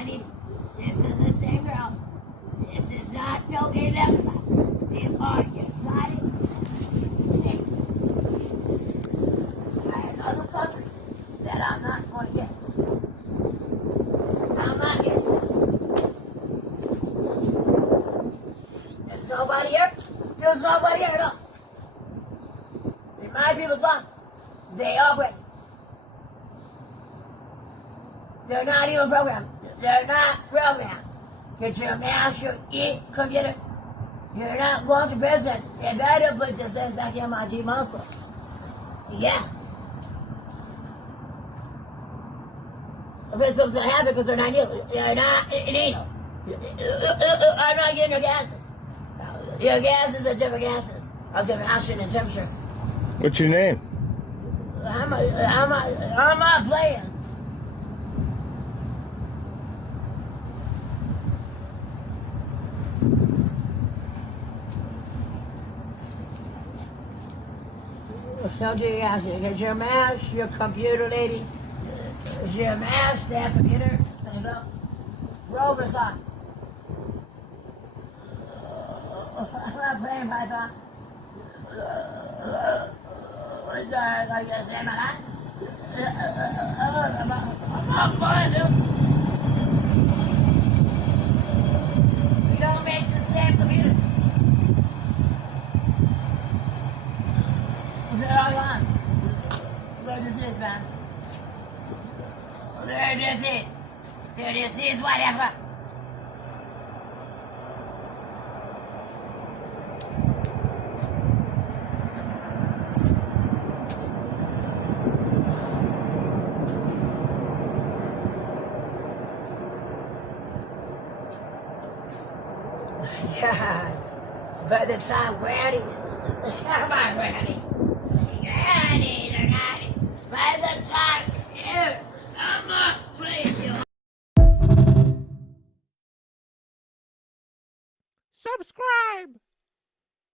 honey, this is the same girl. This is not no 11. These are exotic snakes. I have other countries that I'm not going to get. I'm not here. There's nobody here. There's nobody here at all. In my people's farm, they operate. They're not even programmed. They're not programmed. Get your mouse, your computer. You're not going to prison. You better put the sense back in my G muscle. Yeah. What's going to happen because they're not needle. They're not needle. I'm not getting your gases. Your gases are different gases of different oxygen and temperature. What's your name? I'm not playing. Don't do your gases. Get your mouse, your computer, lady. Your mouse, that computer. Stand up. Rover's on. I'm not playing Python. Like I said, am I not? I'm going to. We don't make the same computers. Is it all on? There this is, man. There this is. There this is, whatever. God, by the time Granny, come on, Granny. Granny, they're not. By the time I'm not playing you. Subscribe!